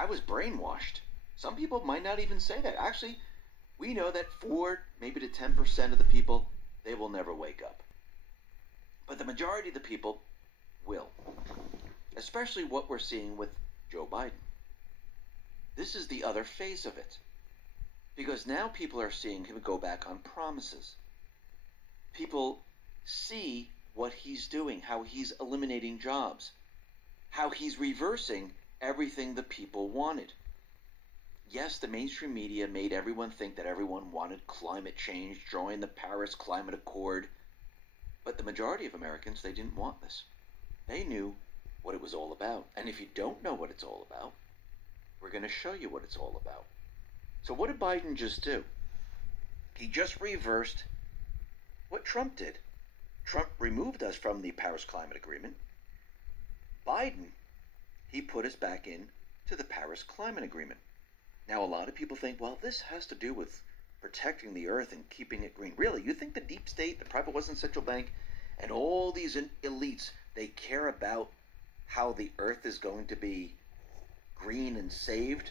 I was brainwashed. Some people might not even say that. Actually, we know that 4, maybe to 10% of the people, they will never wake up. But the majority of the people will. Especially what we're seeing with Joe Biden. This is the other phase of it. Because now people are seeing him go back on promises. People see what he's doing, how he's eliminating jobs, how he's reversing everything the people wanted. Yes, the mainstream media made everyone think that everyone wanted climate change, join the Paris Climate Accord, but the majority of Americans, they didn't want this. They knew what it was all about. And if you don't know what it's all about, we're going to show you what it's all about. So what did Biden just do? He just reversed what Trump did. Trump removed us from the Paris Climate Agreement. Biden, he put us back in to the Paris Climate Agreement. Now, a lot of people think, well, this has to do with protecting the earth and keeping it green. Really? You think the deep state, the private Western Central Bank, and all these elites, they care about how the earth is going to be green and saved?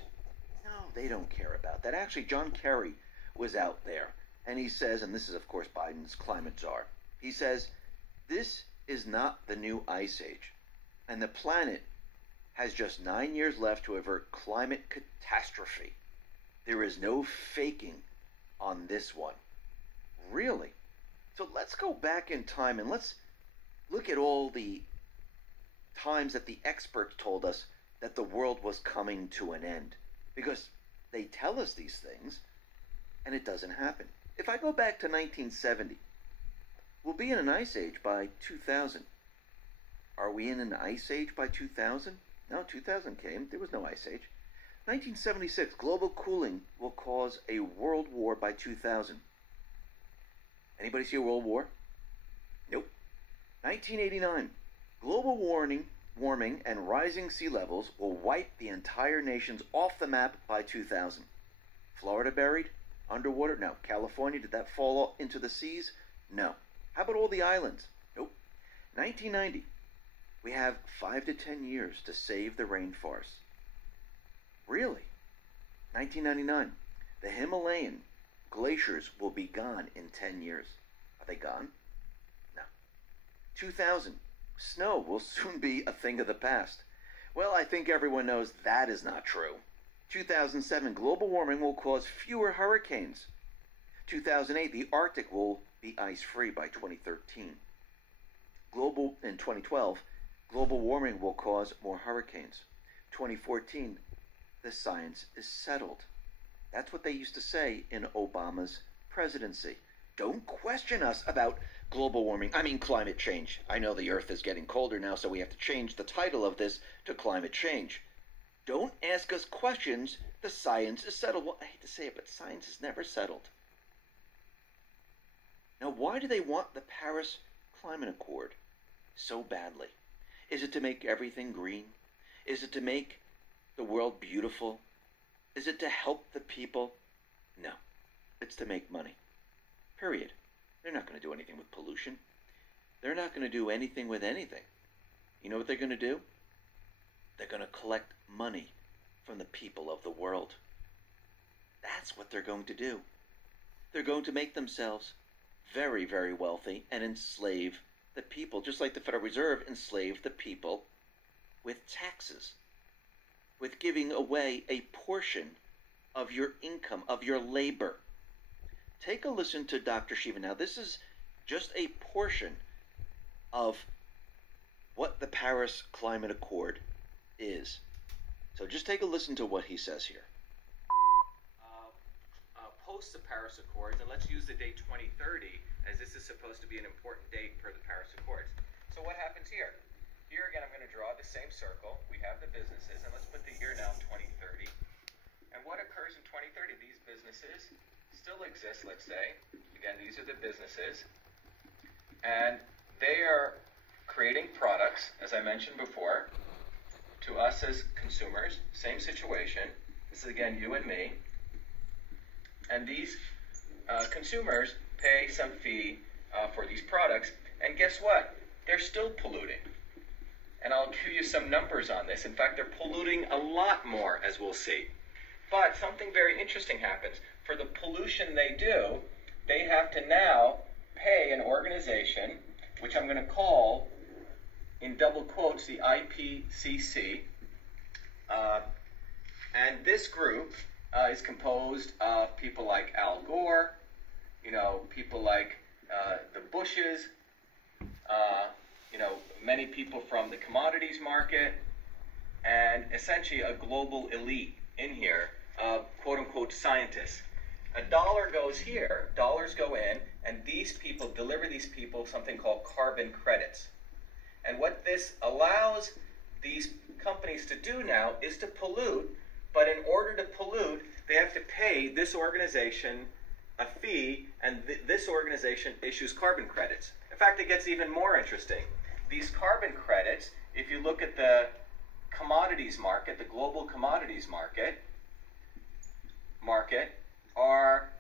No, they don't care about that. Actually, John Kerry was out there, and he says, and this is, of course, Biden's climate czar, he says, this is not the new ice age, and the planet has just 9 years left to avert climate catastrophe. There is no faking on this one. Really? So let's go back in time and let's look at all the times that the experts told us that the world was coming to an end. Because they tell us these things and it doesn't happen. If I go back to 1970, we'll be in an ice age by 2000. Are we in an ice age by 2000? No, 2000 came. There was no ice age. 1976, global cooling will cause a world war by 2000. Anybody see a world war? Nope. 1989, global warming and rising sea levels will wipe the entire nations off the map by 2000. Florida buried? Underwater? No. California, did that fall into the seas? No. How about all the islands? Nope. 1990, we have 5 to 10 years to save the rainforest. Really? 1999, the Himalayan glaciers will be gone in 10 years. Are they gone? No. 2000, snow will soon be a thing of the past. Well, I think everyone knows that is not true. 2007, global warming will cause fewer hurricanes. 2008, the Arctic will be ice-free by 2013. In 2012, global warming will cause more hurricanes. 2014, the science is settled. That's what they used to say in Obama's presidency. Don't question us about global warming. I mean climate change. I know the earth is getting colder now, so we have to change the title of this to climate change. Don't ask us questions. The science is settled. Well, I hate to say it, but science is never settled. Now, why do they want the Paris Climate Accord so badly? Is it to make everything green? Is it to make the world beautiful? Is it to help the people? No. It's to make money. Period. They're not going to do anything with pollution. They're not going to do anything with anything. You know what they're going to do? They're going to collect money from the people of the world. That's what they're going to do. They're going to make themselves very, very wealthy and enslave the people, just like the Federal Reserve enslaved the people with taxes, with giving away a portion of your income, of your labor. Take a listen to Dr. Shiva. Now, this is just a portion of what the Paris Climate Accord is. So just take a listen to what he says here. Post the Paris Accords, and let's use the date 2030, as this is supposed to be an important date per the Paris Accords. So what happens here? Here again, I'm going to draw the same circle. We have the businesses, and let's put the year now 2030. And what occurs in 2030? These businesses still exist, let's say. Again, these are the businesses. And they are creating products, as I mentioned before, to us as consumers. Same situation. This is, again, you and me. And these consumers pay some fee for these products. And guess what? They're still polluting. and I'll give you some numbers on this. In fact, they're polluting a lot more, as we'll see. But something very interesting happens. For the pollution they do, they have to now pay an organization, which I'm going to call, in double quotes, the IPCC. And this group is composed of people like Al Gore, people like the Bushes, many people from the commodities market, and essentially a global elite in here of quote-unquote scientists. A dollar goes here, dollars go in, and these people deliver these people something called carbon credits. And what this allows these companies to do now is to pollute, but in order to pollute, they have to pay this organization a fee, and this organization issues carbon credits. In fact, it gets even more interesting. These carbon credits, if you look at the commodities market, the global commodities market,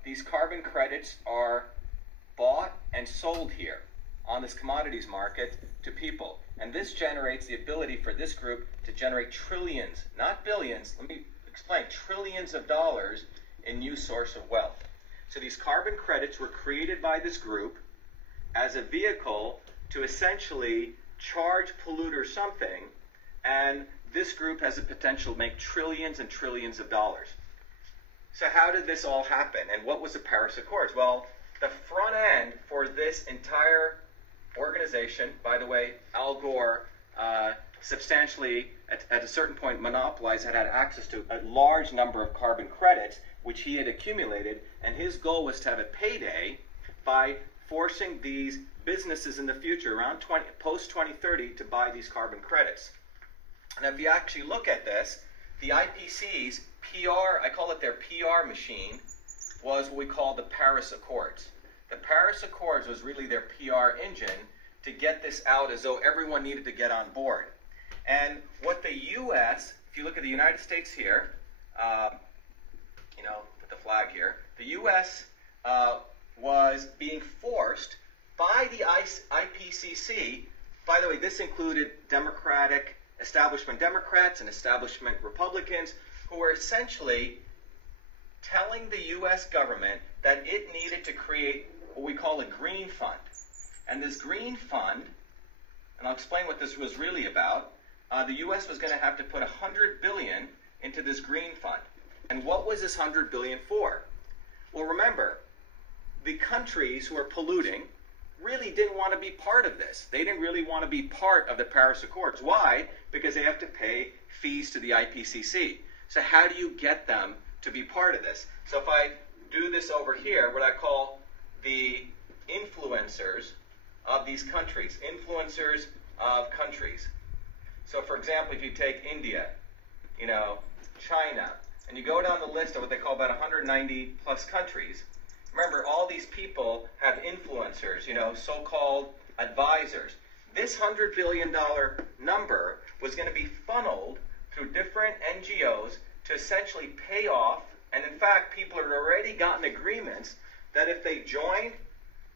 these carbon credits are bought and sold here on this commodities market to people. And this generates the ability for this group to generate trillions, not billions, let me explain, trillions of dollars in new source of wealth. So these carbon credits were created by this group as a vehicle to essentially charge polluters something, and this group has the potential to make trillions and trillions of dollars. So how did this all happen, and what was the Paris Accords? Well, the front end for this entire organization, by the way, Al Gore substantially, at a certain point, monopolized and had access to a large number of carbon credits, which he had accumulated, and his goal was to have a payday by forcing these businesses in the future, around post-2030, to buy these carbon credits. And if you actually look at this, the IPCC's PR, I call it their PR machine, was what we call the Paris Accords. The Paris Accords was really their PR engine to get this out as though everyone needed to get on board. And what the U.S., if you look at the United States here, with the flag here, the U.S. Was being forced by the IPCC. By the way, this included establishment Democrats and establishment Republicans, who were essentially telling the U.S. government that it needed to create what we call a green fund. And this green fund, and I'll explain what this was really about, the U.S. was going to have to put $100 billion into this green fund. And what was this $100 billion for? Well, remember, the countries who are polluting really didn't want to be part of this. They didn't really want to be part of the Paris Accords. Why? Because they have to pay fees to the IPCC. So how do you get them to be part of this? So if I do this over here, what I call the influencers of these countries, influencers of countries. So for example, if you take India, China, and you go down the list of what they call about 190 plus countries, remember, all these people have influencers, so-called advisors. This $100 billion number was going to be funneled through different NGOs to essentially pay off, and in fact, people had already gotten agreements that if they joined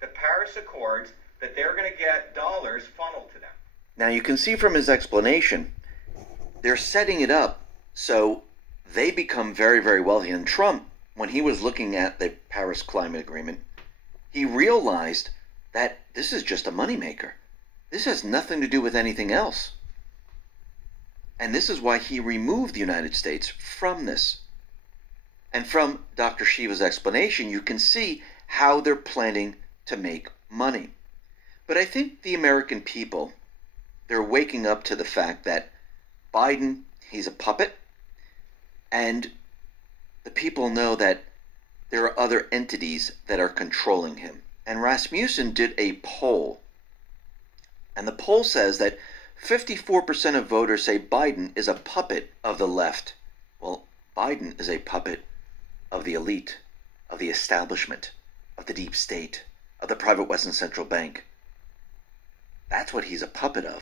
the Paris Accords, that they're going to get dollars funneled to them. Now you can see from his explanation, they're setting it up so they become very, very wealthy. And Trump, when he was looking at the Paris Climate Agreement, he realized that this is just a moneymaker. This has nothing to do with anything else. And this is why he removed the United States from this. And from Dr. Shiva's explanation, you can see how they're planning to make money. But I think the American people, they're waking up to the fact that Biden, he's a puppet, and the people know that there are other entities that are controlling him. And Rasmussen did a poll, and the poll says that 54% of voters say Biden is a puppet of the left. Well, Biden is a puppet of the elite, of the establishment, of the deep state, of the private Western Central Bank. That's what he's a puppet of.